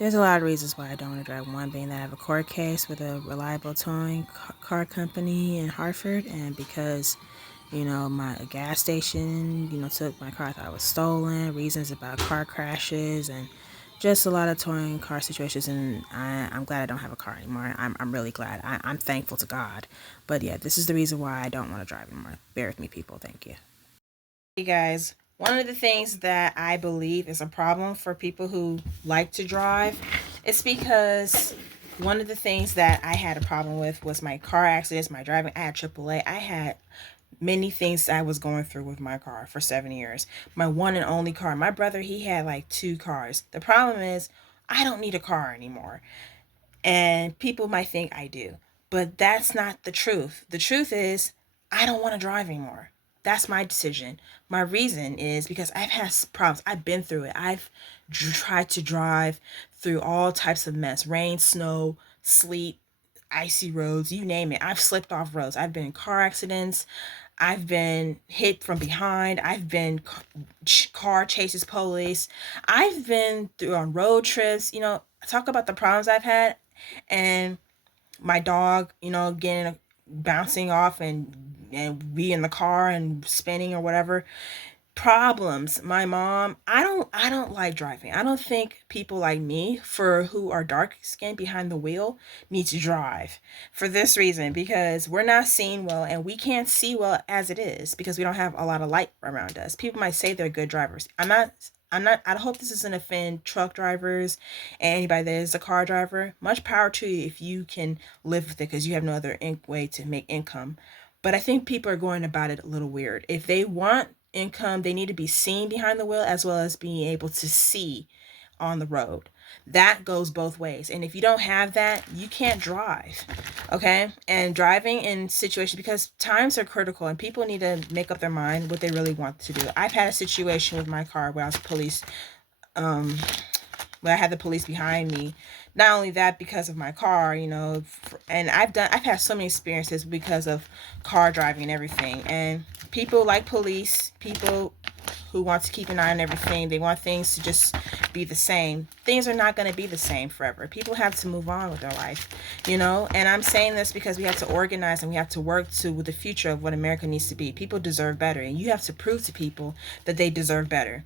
There's a lot of reasons why I don't want to drive. One being that I have a court case with a reliable towing car company in Hartford, and because my gas station took my car. I thought it was stolen. Reasons about car crashes and just a lot of towing car situations. And I'm glad I don't have a car anymore. I'm really glad. I'm thankful to God. But yeah, this is the reason why I don't want to drive anymore. Bear with me, people. Thank you. Hey guys, one of the things that I believe is a problem for people who like to drive is because one of the things that I had a problem with was my car accidents, my driving. I had AAA. I had many things I was going through with my car for 7 years. My one and only car. My brother, he had like two cars. The problem is, I don't need a car anymore. And people might think I do. But that's not the truth. The truth is, I don't want to drive anymore. That's my decision. My reason is because I've had problems. I've been through it. I've tried to drive through all types of mess: rain, snow, sleet, icy roads, you name it. I've slipped off roads. I've been in car accidents. I've been hit from behind. I've been car chases police. I've been through on road trips. Talk about the problems I've had, and my dog, getting bouncing off and be in the car and spinning or whatever. Problems. My mom, I don't like driving. I don't think people like me, for who are dark skinned behind the wheel, need to drive. For this reason, because we're not seeing well and we can't see well as it is because we don't have a lot of light around us. People might say they're good drivers. I'm not I hope this doesn't offend truck drivers and anybody that is a car driver. Much power to you if you can live with it because you have no other way to make income. But I think people are going about it a little weird. If they want income, they need to be seen behind the wheel as well as being able to see on the road. That goes both ways. And if you don't have that, you can't drive. Okay? And driving in situations, because times are critical and people need to make up their mind what they really want to do. I've had a situation with my car where I was police um where I had the police behind me. Not only that, because of my car, and I've had so many experiences because of car driving and everything. And people like police, people who want to keep an eye on everything, they want things to just be the same. Things are not going to be the same forever. People have to move on with their life. And I'm saying this because we have to organize and we have to work to the future of what America needs to be. People deserve better, and you have to prove to people that they deserve better.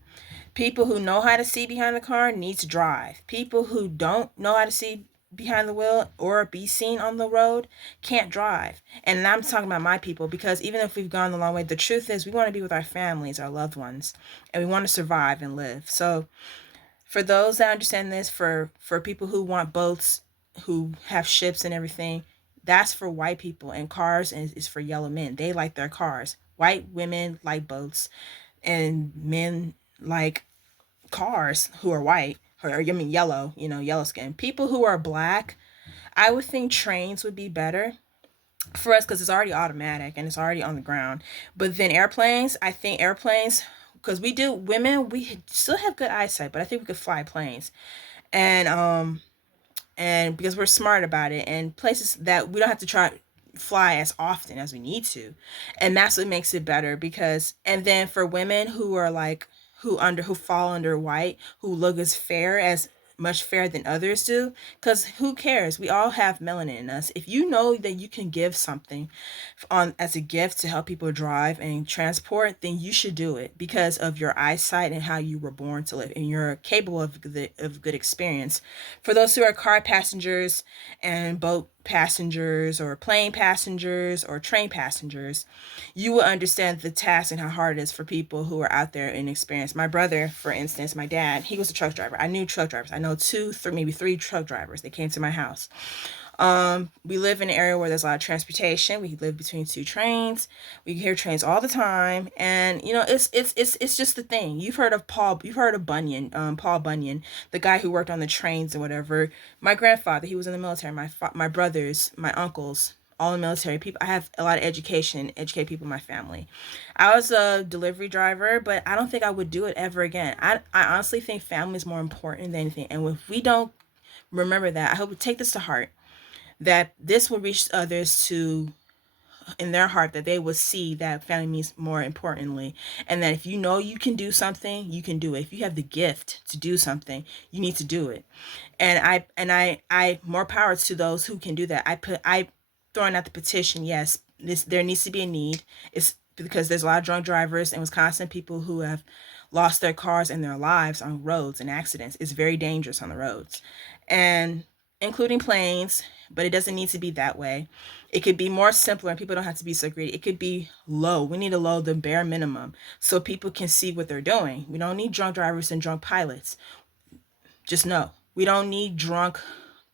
People who know how to see behind the car need to drive. People who don't know how to see behind the wheel or be seen on the road can't drive. And I'm talking about my people, because even if we've gone the long way, the truth is we want to be with our families, our loved ones, and we want to survive and live. So for those that understand this, for people who want boats, who have ships and everything, that's for white people. And cars is for yellow men. They like their cars. White women like boats, and men like cars who are white, or I mean yellow, yellow skin. People who are black, I would think trains would be better for us because it's already automatic and it's already on the ground. But then airplanes, I think airplanes, because we do, women, we still have good eyesight, but I think we could fly planes. And because we're smart about it, and places that we don't have to try fly as often as we need to. And that's what makes it better. Because and then for women who are like, who fall under white, who look as fair, as much fairer than others do, because who cares, we all have melanin in us. If you know that you can give something on as a gift to help people drive and transport, then you should do it because of your eyesight and how you were born to live, and you're capable of good experience. For those who are car passengers and boat passengers or plane passengers or train passengers, you will understand the task and how hard it is for people who are out there and experience. My brother, for instance, my dad, he was a truck driver. I knew truck drivers. I know two, three, maybe three truck drivers. They came to my house. We live in an area where there's a lot of transportation. We live between two trains. We hear trains all the time, and it's just the thing. You've heard of Bunyan, Paul Bunyan, the guy who worked on the trains or whatever. My grandfather, he was in the military. My brothers, my uncles, all in military people. I have a lot of educate people in my family. I was a delivery driver, but I don't think I would do it ever again. I honestly think family is more important than anything, and if we don't remember that, I hope we take this to heart, that this will reach others to in their heart that they will see that family means more importantly, and that if you know you can do something, you can do it. If you have the gift to do something, you need to do it. And I more power to those who can do that. I throwing out the petition. Yes, this there needs to be a need. It's because there's a lot of drunk drivers in Wisconsin, people who have lost their cars and their lives on roads and accidents. It's very dangerous on the roads, and including planes. But it doesn't need to be that way. It could be more simpler, and people don't have to be so greedy. It could be low. We need to low the bare minimum so people can see what they're doing. We don't need drunk drivers and drunk pilots. Just know we don't need drunk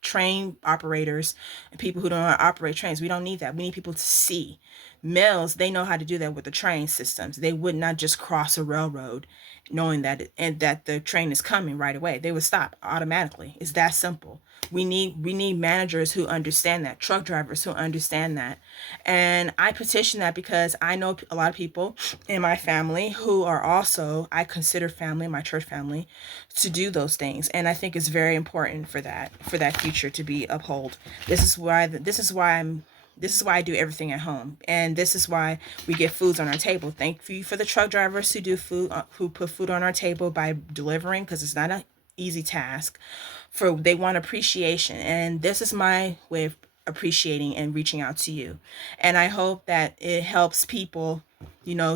train operators and people who don't know how to operate trains. We don't need that. We need people to see. Males, they know how to do that with the train systems. They would not just cross a railroad knowing that and that the train is coming right away. They would stop automatically. It's that simple. We need managers who understand that, truck drivers who understand that. And I petition that because I know a lot of people in my family who are also, I consider family, my church family, to do those things. And I think it's very important for that future to be upheld. This is why I do everything at home, and this is why we get foods on our table. Thank you for the truck drivers who do food, who put food on our table by delivering, because it's not an easy task. For they want appreciation, and this is my way of appreciating and reaching out to you. And I hope that it helps people,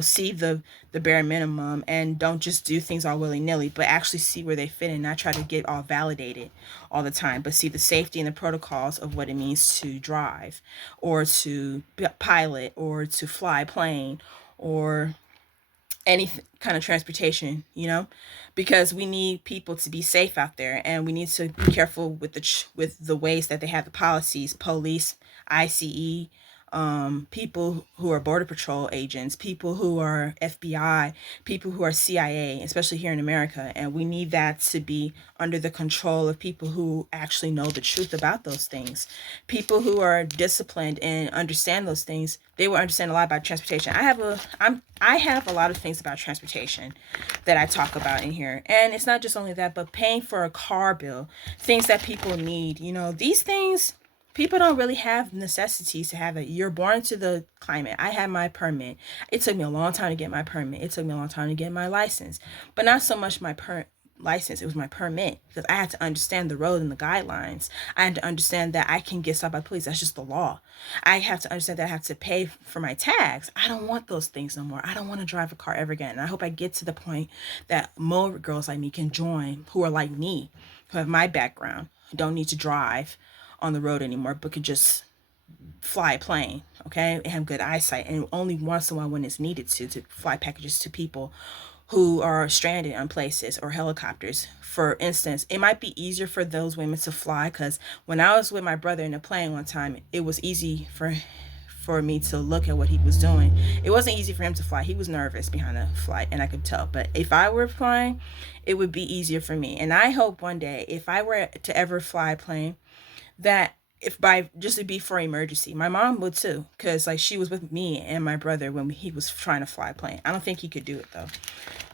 see the bare minimum and don't just do things all willy-nilly, but actually see where they fit and not try to get all validated all the time, but see the safety and the protocols of what it means to drive or to pilot or to fly a plane or any kind of transportation, because we need people to be safe out there, and we need to be careful with the ways that they have the policies, police, ICE, people who are border patrol agents, people who are FBI, people who are CIA, especially here in America. And we need that to be under the control of people who actually know the truth about those things. People who are disciplined and understand those things, they will understand a lot about transportation. I have a lot of things about transportation that I talk about in here. And it's not just only that, but paying for a car bill, things that people need, these things. People don't really have necessities to have it. You're born to the climate. I had my permit. It took me a long time to get my permit. It took me a long time to get my license. But not so much my license, it was my permit, because I had to understand the road and the guidelines. I had to understand that I can get stopped by police. That's just the law. I have to understand that I have to pay for my tags. I don't want those things no more. I don't want to drive a car ever again. And I hope I get to the point that more girls like me can join, who are like me, who have my background, who don't need to drive on the road anymore, but could just fly a plane, okay, and have good eyesight, and only once in a while when it's needed to fly packages to people who are stranded on places, or helicopters. For instance, it might be easier for those women to fly, because when I was with my brother in a plane one time, it was easy for me to look at what he was doing. It wasn't easy for him to fly. He was nervous behind the flight, and I could tell. But if I were flying, it would be easier for me. And I hope one day, if I were to ever fly a plane, that if by just to be for emergency, my mom would too, because like she was with me and my brother when he was trying to fly a plane. I don't think he could do it though,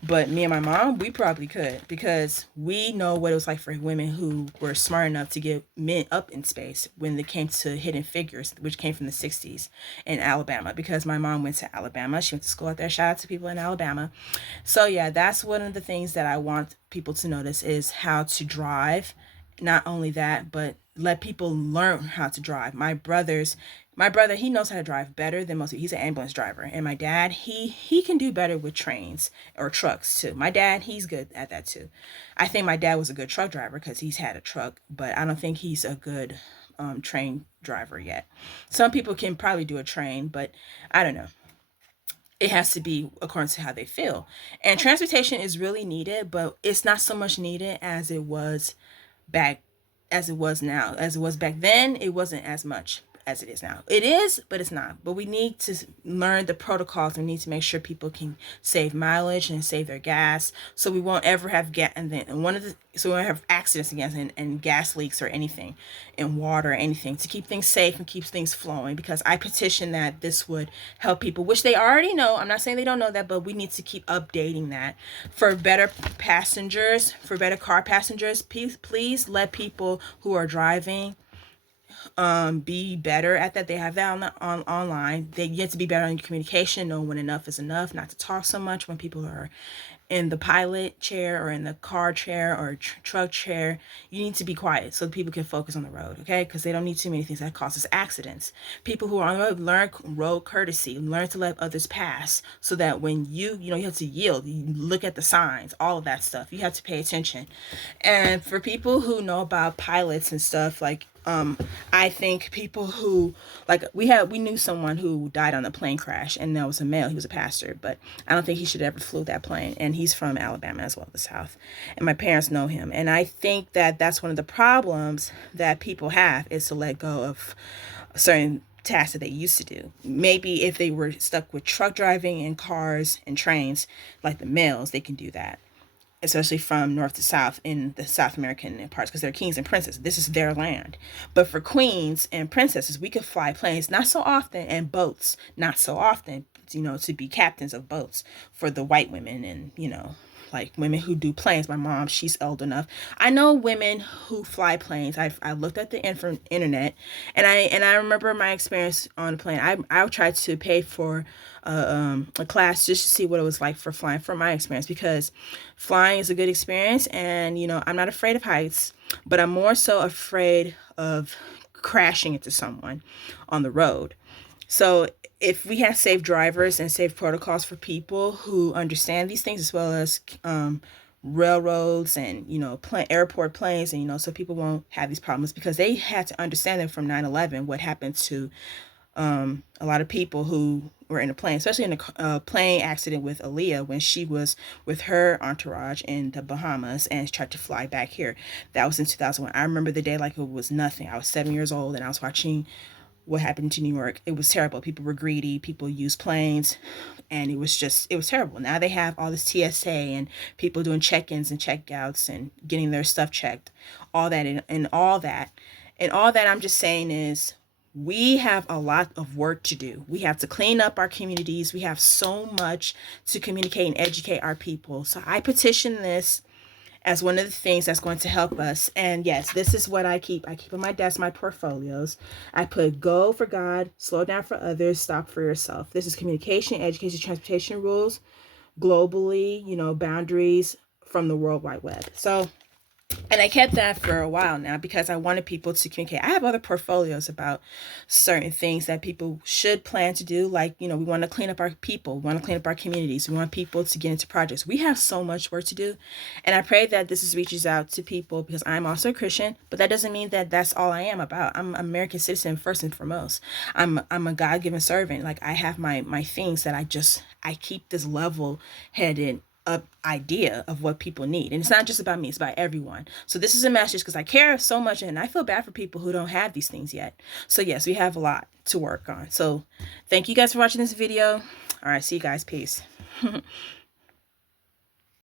but me and my mom, we probably could, because we know what it was like for women who were smart enough to get men up in space when it came to Hidden Figures, which came from the 60s in Alabama, because my mom went to Alabama. She went to school out there. Shout out to people in Alabama. So yeah, that's one of the things that I want people to notice, is how to drive. Not only that, but let people learn how to drive. My brother, he knows how to drive better than most people. He's an ambulance driver. And my dad, he can do better with trains or trucks too. My dad, he's good at that too. I think my dad was a good truck driver because he's had a truck, but I don't think he's a good train driver yet. Some people can probably do a train, but I don't know. It has to be according to how they feel. And transportation is really needed, but it's not so much needed back as it was now. As it was back then, it wasn't as much as it is now. It is, but it's not. But we need to learn the protocols. We need to make sure people can save mileage and save their gas, so we won't ever have gas. And then so we won't have accidents again, and gas leaks or anything in water or anything, to keep things safe and keep things flowing. Because I petition that this would help people, which they already know. I'm not saying they don't know that, but we need to keep updating that for better passengers, for better car passengers. Please let people who are driving be better at that. They have that online. They get to be better on your communication, know when enough is enough, not to talk so much when people are in the pilot chair or in the car chair or truck chair. You need to be quiet so people can focus on the road, okay? Because they don't need too many things that causes accidents. People who are on the road, learn road courtesy, learn to let others pass, so that when you have to yield, you look at the signs, all of that stuff. You have to pay attention. And for people who know about pilots and stuff, like I think people who, like, we knew someone who died on a plane crash, and that was a male. He was a pastor, but I don't think he should ever flew that plane. And he's from Alabama as well, the South. And my parents know him. And I think that that's one of the problems that people have, is to let go of certain tasks that they used to do. Maybe if they were stuck with truck driving and cars and trains, like the males, they can do that, especially from north to south in the South American parts, because they're kings and princesses. This is their land. But for queens and princesses, we could fly planes not so often, and boats not so often, to be captains of boats for the white women, and, like women who do planes. My mom, she's old enough. I know women who fly planes. I looked at the internet, and I remember my experience on a plane. I tried to pay for a class just to see what it was like for flying, from my experience, because flying is a good experience. And I'm not afraid of heights, but I'm more so afraid of crashing into someone on the road. So if we have safe drivers and safe protocols for people who understand these things, as well as railroads and airport planes, and so people won't have these problems, because they had to understand them from 9/11, what happened to a lot of people who were in a plane, especially in a plane accident with Aaliyah, when she was with her entourage in the Bahamas and tried to fly back here. That was in 2001. I remember the day like it was nothing. I was 7 years old, and I was watching what happened to New York. It was terrible. People were greedy. People used planes, and it was terrible. Now they have all this TSA and people doing check-ins and check-outs and getting their stuff checked, all that, and all that. And all that I'm just saying is, we have a lot of work to do. We have to clean up our communities. We have so much to communicate and educate our people. So I petition this as one of the things that's going to help us. And yes, this is what I keep. I keep on my desk, my portfolios. I put: go for God, slow down for others, stop for yourself. This is communication, education, transportation rules globally, boundaries from the World Wide Web. So, and I kept that for a while now, because I wanted people to communicate. I have other portfolios about certain things that people should plan to do. Like, we want to clean up our people. We want to clean up our communities. We want people to get into projects. We have so much work to do. And I pray that this reaches out to people, because I'm also a Christian, but that doesn't mean that that's all I am about. I'm an American citizen first and foremost. I'm a God-given servant. Like, I have my things that I keep this level-headed idea of what people need. And it's not just about me, it's about everyone. So this is a message because I care so much, and I feel bad for people who don't have these things yet. So yes, we have a lot to work on. So thank you guys for watching this video. All right, see you guys. Peace.